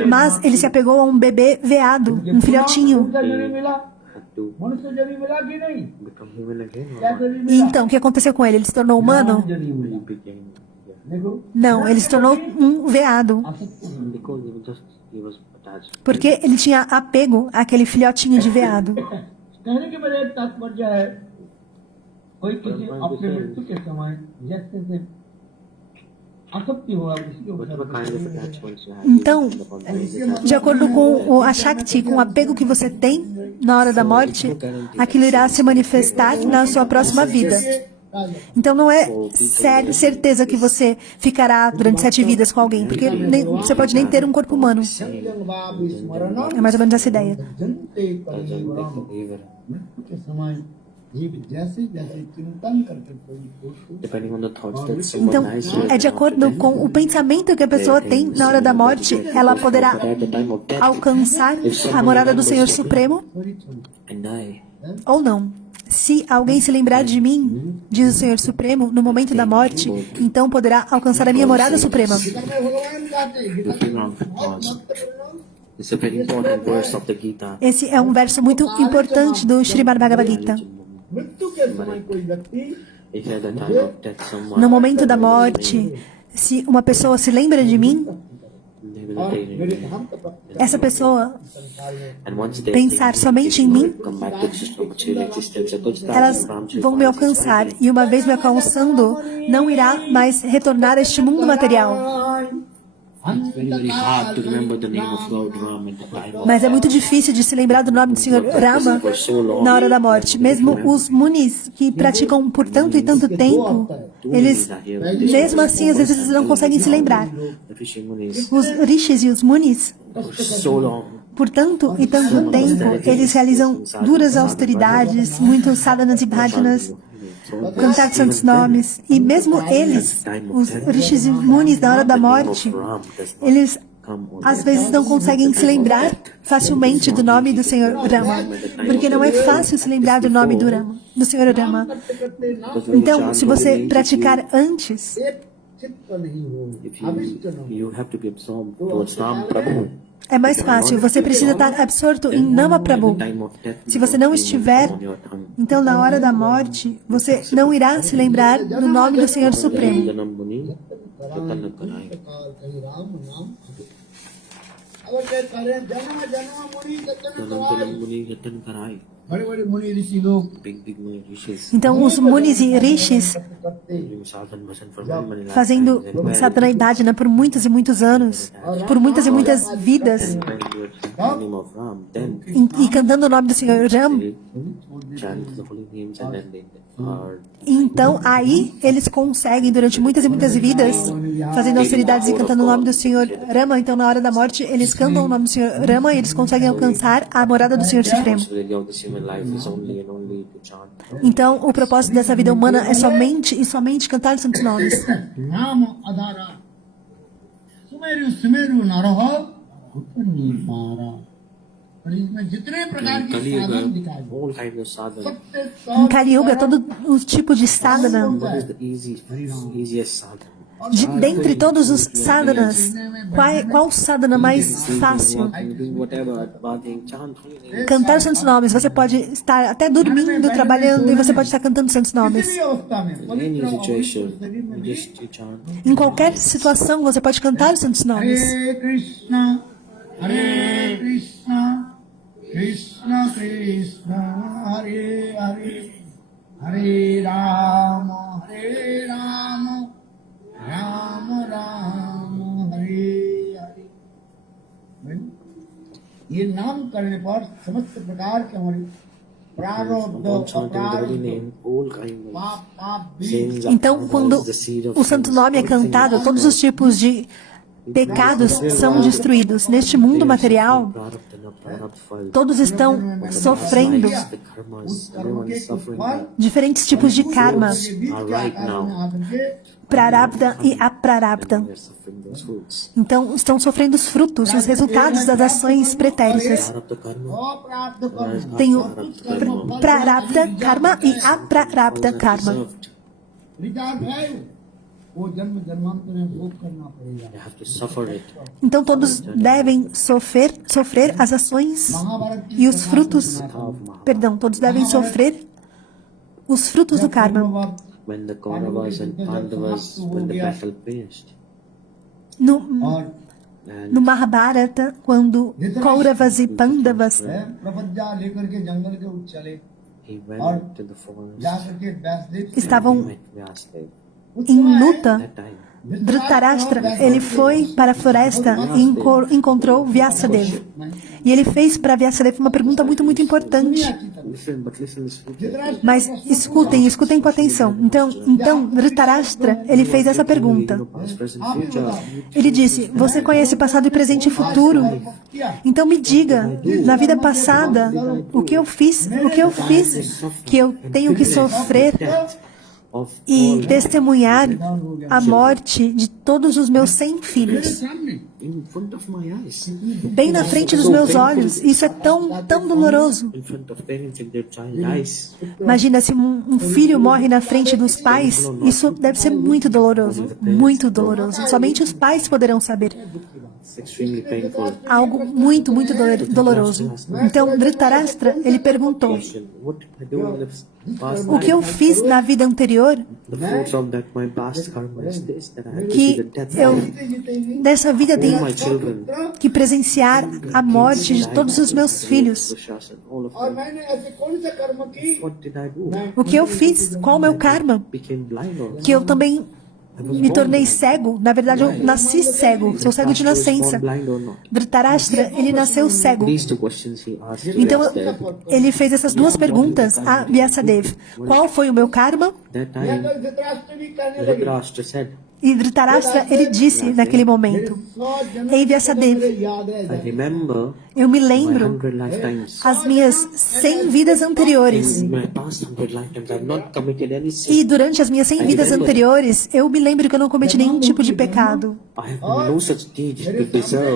mas ele se apegou a um bebê veado, um filhotinho. जन्म मिला Had to मनुष्य जन्म मिला कि नहीं become human again, क्या or जन्म E então, o que aconteceu com ele? Ele se tornou humano? जन्म मिला he became, yeah, देखो Não, ele se tornou um veado, because he was attached. porque ele tinha apego àquele filhotinho de veado. कहने के मेरे तात्पर्य है कोई किसी अपने मृत्यु के समय जैसे से आसक्ति होगा उसके What ऊपर kind of attachments you have? Então, de acordo com o Ashakti, com o apego que você tem na hora da morte, aquilo irá se manifestar na sua próxima vida. Então não é certeza que você ficará durante 7 vidas com alguém, porque você pode nem ter um corpo humano. É mais ou menos essa ideia. Depending on the thoughts that someone Então, has, é de acordo com o pensamento que a pessoa tem na hora da morte, ela poderá at the time of death, alcançar a morada do Senhor Supremo and die, ou não. Se alguém se lembrar de mim, diz o Senhor Supremo, no momento da morte, então poderá alcançar a minha morada suprema. it's a very important verse of the Gita. Esse é um verso muito importante do Srimad Bhagavad Gita. If at the time of death someone No momento da morte, se uma pessoa se lembra de mim, they will attain essa pessoa and once they pensar somente em mim, come back to the system of material existence, elas vão me alcançar. E uma vez me alcançando, não irá mais retornar a este mundo material. It's very, very hard to remember the name of Lord Ram at the time of Mas é muito difícil de se lembrar do nome do Senhor Rama na hora da morte. Mesmo os munis que praticam por tanto e tanto tempo, eles, mesmo assim, às vezes não conseguem se lembrar. the fishing munis Os rishis e os munis, for so long. por tanto e tanto tempo, eles realizam duras austeridades, muitos sadhanas e bhajanas, cantar santos nomes. E mesmo eles, os rishis e munis, na hora da morte, eles às vezes não conseguem se lembrar facilmente do nome do Senhor Rama, porque não é fácil se lembrar do nome do Senhor Rama. Então, se você praticar antes, If you have to be absorbed towards Ram Prabhu. é mais fácil. Você precisa estar absorto em Nama Prabhu. Se você não estiver, então na hora da morte, você não irá se lembrar do nome do Senhor Supremo. Então, os munis e rishis, fazendo sadhana e bhajana por muitos e muitos anos, por muitas e muitas vidas, e cantando o nome do Senhor Ram, então aí eles conseguem, durante muitas e muitas vidas, fazendo austeridades e cantando o nome do Senhor Rama, então na hora da morte eles cantam o nome do Senhor Rama e eles conseguem alcançar a morada do Senhor Supremo. Então o propósito dessa vida humana é somente e somente cantar os santos nomes. All kinds of sadhana. Em Kali Yuga, todo o tipo de sadhana, What is the easiest sadhana? dentre todos os sadhanas, qual sadhana mais fácil? Cantar os santos nomes. Você pode estar até dormindo, trabalhando, e você pode estar cantando os santos nomes. Em qualquer situação, você pode cantar os santos nomes. Hare Krishna, Krishna Krishna, Hare Hare, Hare Rama, Rama Rama, Hare Hare. ये नाम करने पर समस्त प्रकार के हमारे प्रारब्ध अपराध Então, quando o santo nome é cantado, todos os tipos de pecados são destruídos. Neste mundo material, todos estão sofrendo diferentes tipos de karma, prarabdha e aprarabdha. Então, estão sofrendo os frutos, os resultados das ações pretéritas. Tem o prarabdha karma e aprarabdha karma. Então todos devem sofrer as ações e os frutos. Perdão, todos devem sofrer os frutos do karma. No Mahabharata, quando Kauravas e Pandavas estavam em luta, Dhritarashtra, ele foi para a floresta e encontrou Vyasadeva. E ele fez para Vyasadeva uma pergunta muito, muito importante. Mas escutem com atenção. Então Dhritarashtra, ele fez essa pergunta. Ele disse, você conhece passado, presente e futuro? Então me diga, na vida passada, o que eu fiz que eu tenho que sofrer e testemunhar a morte de todos os meus 100 filhos. Bem na frente dos meus olhos. Isso é tão doloroso. Imagina se um filho morre na frente dos pais. Isso deve ser muito doloroso. Muito doloroso. Somente os pais poderão saber. Algo muito, muito doloroso. Então, Dhritarashtra, ele perguntou, o que eu fiz na vida anterior que eu, dessa vida, tenho que presenciar a morte de todos os meus filhos? O que eu fiz? Qual o meu karma? Que eu também me tornei cego. Na verdade, eu nasci cego. Sou cego de nascença. Dhritarashtra, ele nasceu cego. Então, ele fez essas duas perguntas a Vyasadeva. Qual foi o meu karma? E Dhritarashtra, ele disse naquele momento, Ei Vyasadeva, eu me lembro as minhas 100 vidas anteriores. E durante as minhas 100 vidas anteriores, eu me lembro que eu não cometi nenhum tipo de pecado.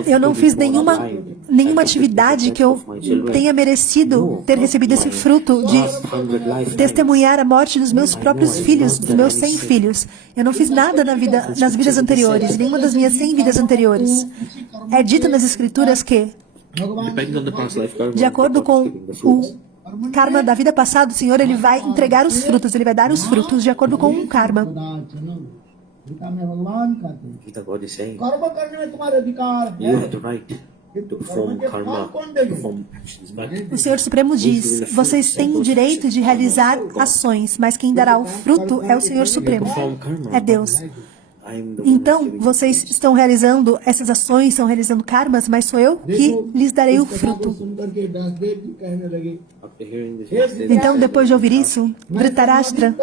Eu não fiz nenhuma atividade que eu tenha merecido ter recebido esse fruto de testemunhar a morte dos meus próprios filhos, dos meus 100 filhos. Eu não fiz nada nas vidas anteriores, nenhuma das minhas 100 vidas anteriores. É dito nas Escrituras que, de acordo com o karma da vida passada, o Senhor, ele vai entregar os frutos, ele vai dar os frutos de acordo com o karma. O Senhor Supremo diz, vocês têm o direito de realizar ações, mas quem dará o fruto é o Senhor Supremo, é Deus. Então, vocês estão realizando essas ações, estão realizando karmas, mas sou eu que lhes darei o fruto. Então, depois de ouvir isso, Dhritarashtra,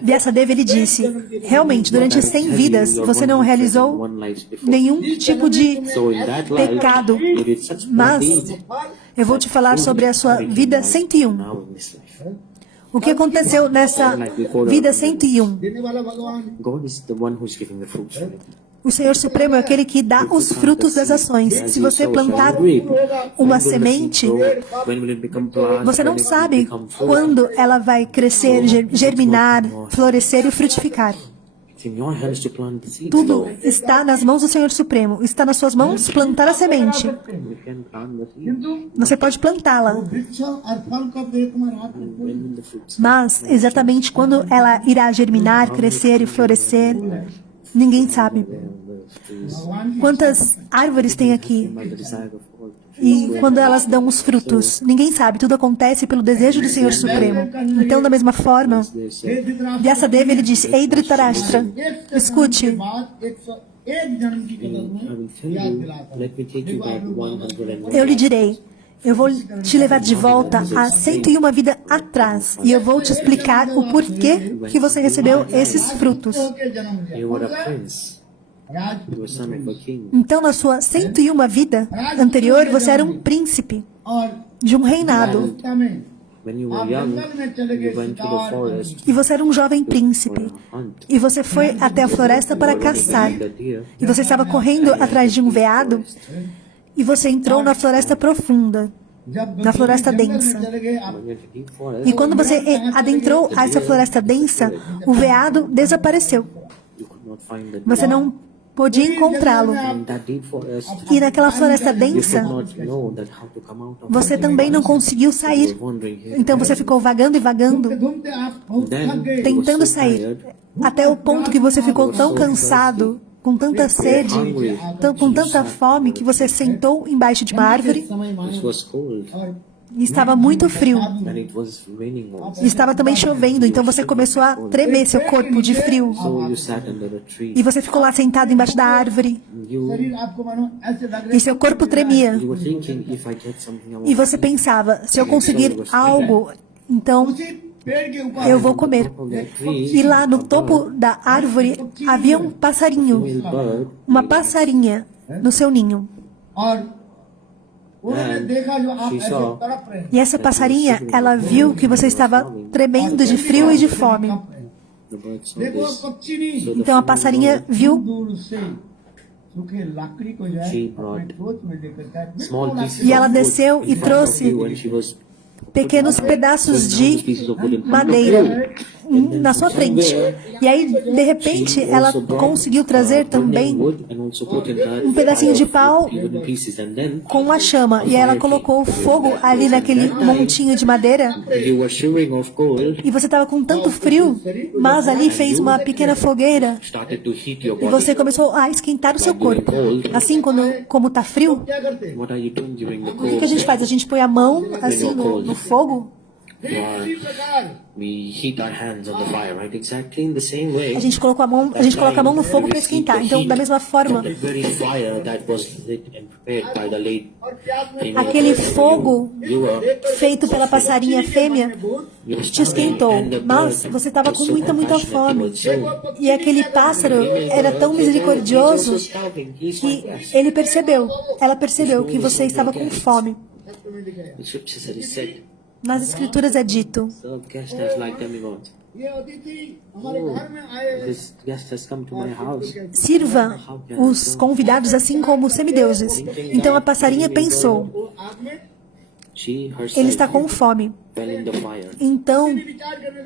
Vyasadeva, ele disse, realmente, durante as 100 vidas, você não realizou nenhum tipo de pecado, mas eu vou te falar sobre a sua vida 101. O que aconteceu nessa vida 101? O Senhor Supremo é aquele que dá os frutos das ações. Se você plantar uma semente, você não sabe quando ela vai crescer, germinar, florescer e frutificar. Tudo está nas mãos do Senhor Supremo. Está nas suas mãos plantar a semente. Você pode plantá-la. Mas, exatamente quando ela irá germinar, crescer e florescer, ninguém sabe. Quantas árvores tem aqui? E quando elas dão os frutos, ninguém sabe. Tudo acontece pelo desejo do Senhor Supremo. Então, da mesma forma, Vyasadeva, ele disse, Ei Dhritarashtra, escute. Eu lhe direi, eu vou te levar de volta a 101 vida atrás e eu vou te explicar o porquê que você recebeu esses frutos. Então, na sua 101 vida anterior, você era um príncipe de um reinado. E você era um jovem príncipe. E você foi até a floresta para caçar. E você estava correndo atrás de um veado. E você entrou na floresta profunda, na floresta densa. E quando você adentrou essa floresta densa, o veado desapareceu. Você não podia encontrá-lo. E naquela floresta densa, você também não conseguiu sair. Então você ficou vagando e vagando, tentando sair, até o ponto que você ficou tão cansado com tanta sede, com tanta fome, que você sentou embaixo de uma árvore It was cold. e estava muito frio. And it was raining also. E estava também chovendo, então você começou a tremer seu corpo de frio. So you sat under the tree. E você ficou lá sentado embaixo da árvore. You E seu corpo tremia. were thinking, if I get something, I E want você pensava, se eu conseguir algo, então eu vou comer. E lá no topo da árvore havia um passarinho, female bird. uma passarinha no seu ninho. E essa passarinha, ela viu que você estava tremendo de frio e de fome. The bird saw this. So the Então a passarinha viu she brought small pieces e ela of wood desceu e in front of trouxe you and she was pequenos pedaços de pieces of wood in front of madeira na sua frente. E aí, de repente, ela conseguiu trazer também um pedacinho de pau com uma chama. E ela colocou o fogo ali naquele montinho de madeira. E você estava com tanto frio, mas ali fez uma pequena fogueira. E você começou a esquentar o seu corpo. Assim, como está frio, o que a gente faz? A gente põe a mão assim no fogo. We heat our hands on the fire, right? Exactly in the same way. A gente coloca a mão no fogo para esquentar. Então, da mesma forma, The very fire that was lit and prepared by the late female aquele fogo you were feito pela passarinha fêmea te esquentou, mas você estava com muita fome. E aquele pássaro era tão misericordioso que ela percebeu que você estava com fome. The scripture said, it said, Nas escrituras é dito: serve guest as like demigods. This guest has come to my house. sirva os convidados assim como semideuses. Então a passarinha pensou: She ele está herself com fome. fell in the fire. Então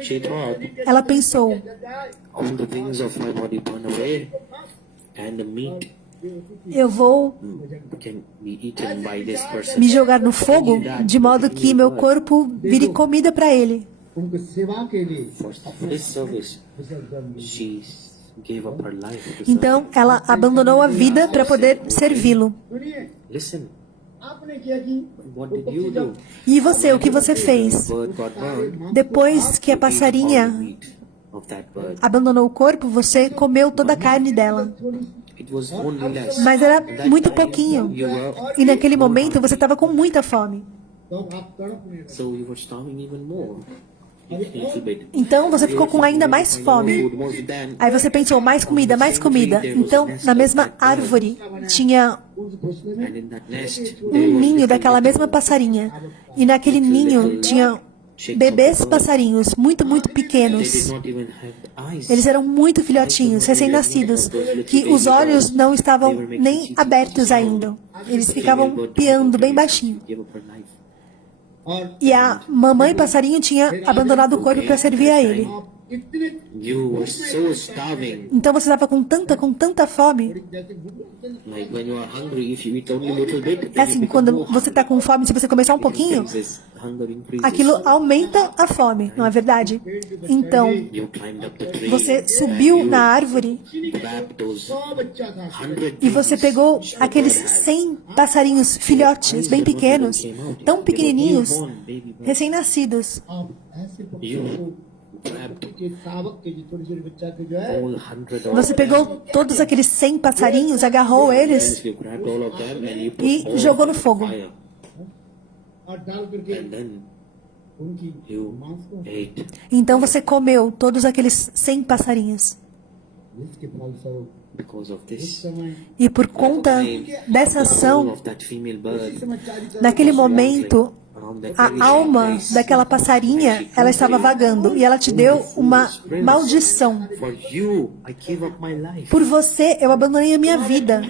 She thought, ela pensou: all the things of my body burn away, and the meat eu vou can be eaten by this person. me jogar no fogo, de modo que meu corpo vire comida para ele. For this service, she gave up her life to serve. Então ela abandonou a vida para poder servi-lo. Listen, what did you do? E você, o que você fez? The bird got burned. Depois que a All passarinha the meat of that bird. abandonou o corpo, você comeu toda a carne dela. It was only less. Mas era muito pouquinho. You were, E naquele momento você estava com muita fome. so you were starving even more. A little bit. Então você ficou com ainda mais fome. Food more than Aí você pensou: mais comida, mais comida. Então, na mesma árvore tinha and in that nest um ninho daquela mesma passarinha. E naquele ninho tinha bebês passarinhos, muito they pequenos. did not even have eyes. Eles eram muito filhotinhos, recém-nascidos, que os olhos não estavam nem abertos ainda. Eles ficavam piando bem baixinho. Give up her life. E a mamãe passarinho tinha abandonado o corpo para servir a ele. You were so starving. Então você estava com tanta fome. Like when you are hungry, if you eat only a little bit, É assim, quando você está com fome, se você comer só um pouquinho, this hunger increases. aquilo aumenta a fome, não é verdade? Então, You climbed up the tree, você subiu na árvore grabbed those 100 e você pegou aqueles 100 passarinhos filhotes, bem pequenos, tão pequenininhos, newborn baby bird. recém-nascidos. You grabbed all 100 of Você pegou todos aqueles 100 passarinhos, agarrou eles You grabbed all of them and you put e all jogou no on fogo. fire. And then you ate. Então você comeu todos aqueles 100 passarinhos. Because of this, E por conta dessa all ação, of that female bird naquele momento, around that a very alma same place. daquela passarinha, ela estava vagando e ela te deu uma maldição. For you, I gave up my life. Por você, eu abandonei a minha vida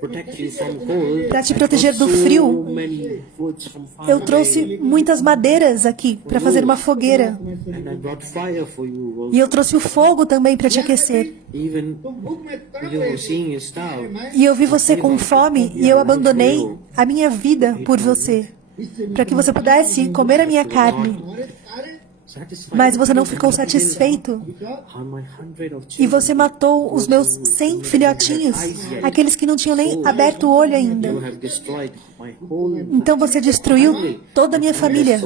Protect you from cold. para te proteger do frio. So many foods from far Eu trouxe muitas madeiras aqui para fazer uma fogueira. and I brought fire for you. E eu trouxe o fogo também para te aquecer. Even you seeing you starve. E eu vi você com fome e eu abandonei a minha vida por você, para que você pudesse comer a minha carne. Mas você não ficou satisfeito. E você matou os meus 100 filhotinhos, aqueles que não tinham nem aberto o olho ainda. Então você destruiu toda a minha família.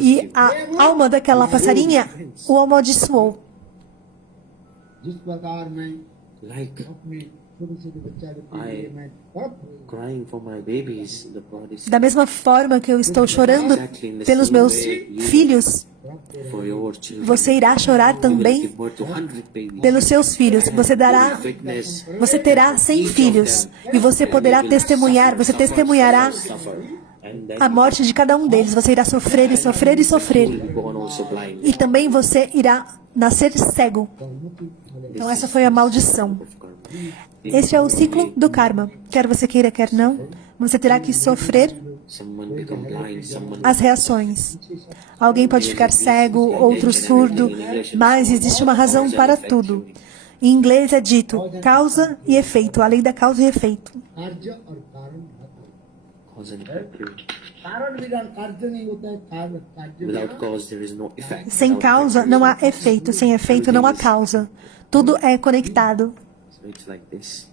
E a alma daquela passarinha o amaldiçoou. Da mesma forma que eu estou chorando pelos meus filhos, você irá chorar também pelos seus filhos. Você terá 100 filhos e você poderá testemunhar, você testemunhará a morte de cada um deles. Você irá sofrer e sofrer e sofrer. E também você irá nascer cego. Então essa foi a maldição. Este é o ciclo do karma. Quer você queira, quer não, você terá que sofrer as reações. Alguém pode ficar cego, outro surdo, mas existe uma razão para tudo. Em inglês é dito causa e efeito, a lei da causa e efeito. Sem causa não há efeito, sem efeito não há causa. Tudo é conectado. It's like this.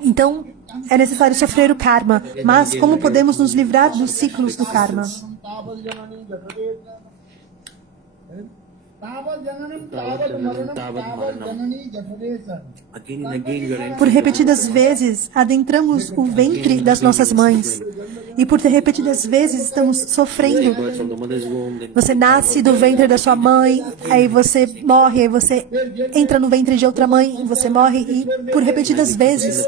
Então, é necessário sofrer o karma. Mas como podemos nos livrar dos ciclos do karma? Por repetidas vezes, adentramos o ventre das nossas mães. E por repetidas vezes estamos sofrendo. Você nasce do ventre da sua mãe, aí você morre, aí você entra no ventre de outra mãe, você morre. E por repetidas vezes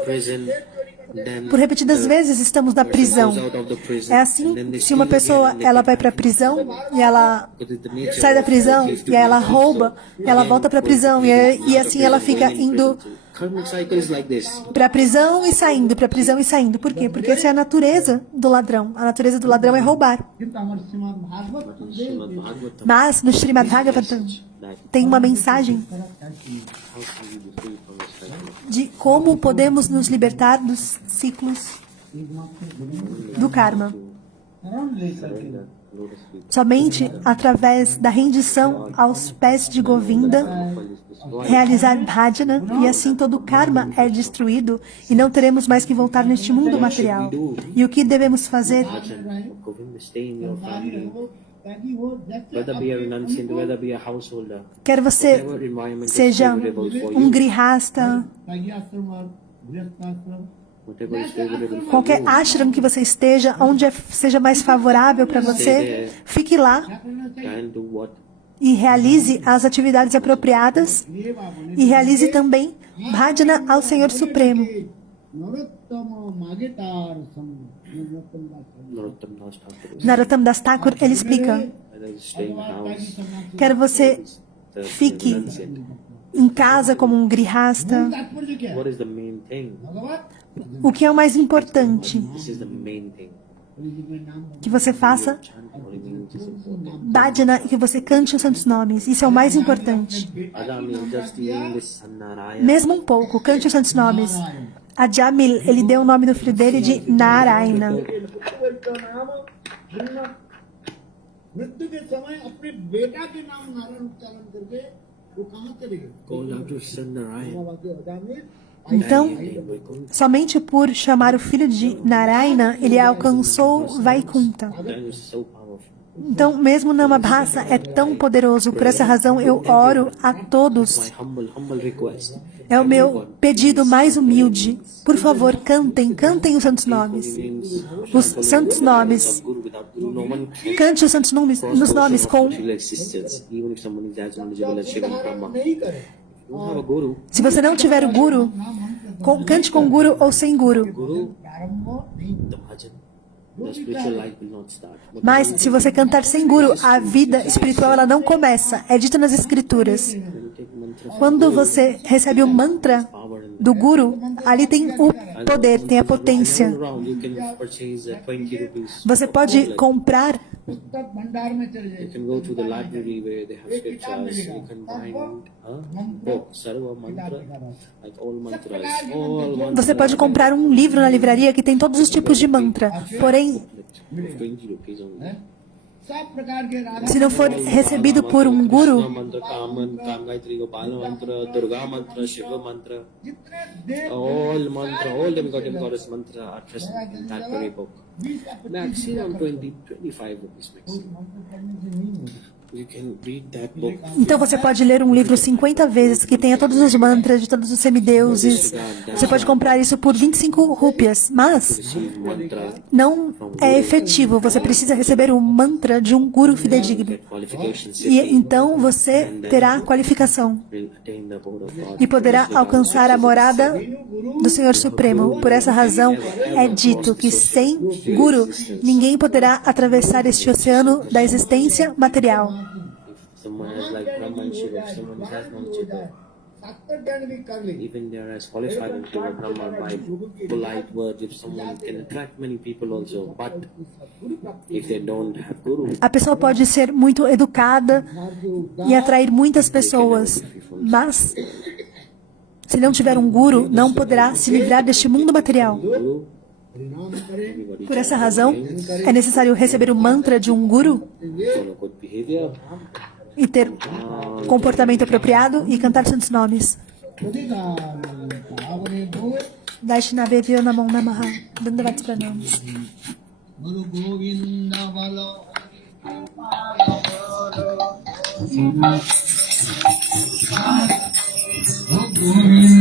estamos na prisão. É assim, se uma pessoa ela vai para a prisão e ela sai da prisão e ela rouba, ela volta para a prisão e assim ela fica indo para a prisão e saindo, para a prisão e saindo. Por quê? Porque essa é a natureza do ladrão. A natureza do ladrão é roubar. Mas no Srimad Bhagavatam tem uma mensagem de como podemos nos libertar dos ciclos do karma. Somente através da rendição aos pés de Govinda, realizar bhajana, e assim todo o karma é destruído e não teremos mais que voltar neste mundo material. E o que devemos fazer? Quer você seja um grihasta, qualquer ashram que você esteja, onde seja mais favorável para você, fique lá e realize as atividades apropriadas e realize também bhajana ao Senhor Supremo. Narottam Das Thakur, ele explica: quer você fique em casa como um grihasta, o que é o mais importante? Que você faça bhajana e que você cante os santos nomes. Isso é o mais importante. Mesmo um pouco, cante os santos nomes. A Jamil, ele deu o nome do filho dele de Narayana. Então, somente por chamar o filho de Narayana, ele alcançou Vaikunta. Então, mesmo Namabhasa é tão poderoso. Por essa razão, eu oro a todos. É o meu pedido mais humilde. Por favor, cantem os santos nomes. Os santos nomes. Cante os santos nomes com... Se você não tiver o guru, cante com guru ou sem guru. Mas se você cantar sem guru, a vida espiritual ela não começa. É dito nas escrituras. Quando você recebe o mantra do guru, ali tem o poder, tem a potência. Você pode comprar पुस्तक भंडार में चले You जाइए can go to the library where they have scriptures. You can find a book, Sarva Mantra, like all mantras. All mantras. Você pode comprar um livro na livraria que tem todos os tipos de mantra. Porém, Of 20 rupees only. सब प्रकार के Radha se não for recebido por um guru, Mantra, Kam Gayatri, Gopal Mantra, Durga Mantra, Shiva Mantra, जितने देव all them goddess mantra are present in that very book. Maximum 25 rupees maximum. मंत्र पढ़ने से नहीं होगा You can read that book. então você pode ler um livro 50 vezes que tenha todos os mantras de todos os semideuses. Você pode comprar isso por 25 rúpias, mas Receive mantra, não é efetivo. Você precisa receber o mantra de um guru fidedigno. get qualifications, E então você terá qualificação will attain the abode of God. e poderá alcançar a morada do Senhor Supremo. Por essa razão, é dito que sem guru, ninguém poderá atravessar este oceano da existência material. If someone has like Brahman Shiva, if someone has no Shiva, सात्तर जन भी कर ले even they are as qualified in Shiva Brahma by polite words, if someone can attract many people also, but if they don't have Guru, A pessoa pode ser muito educada e atrair muitas pessoas, mas se não tiver um guru, não poderá se livrar deste mundo material. Guru, परिणाम करें everybody Por essa razão, é necessário receber o mantra de um guru follow good behavior. e ter comportamento apropriado e cantar santos nomes. Vaishnavevyo Namo Namaha. Dandavats Pranams. गुरु गोविंद बलो गोविंद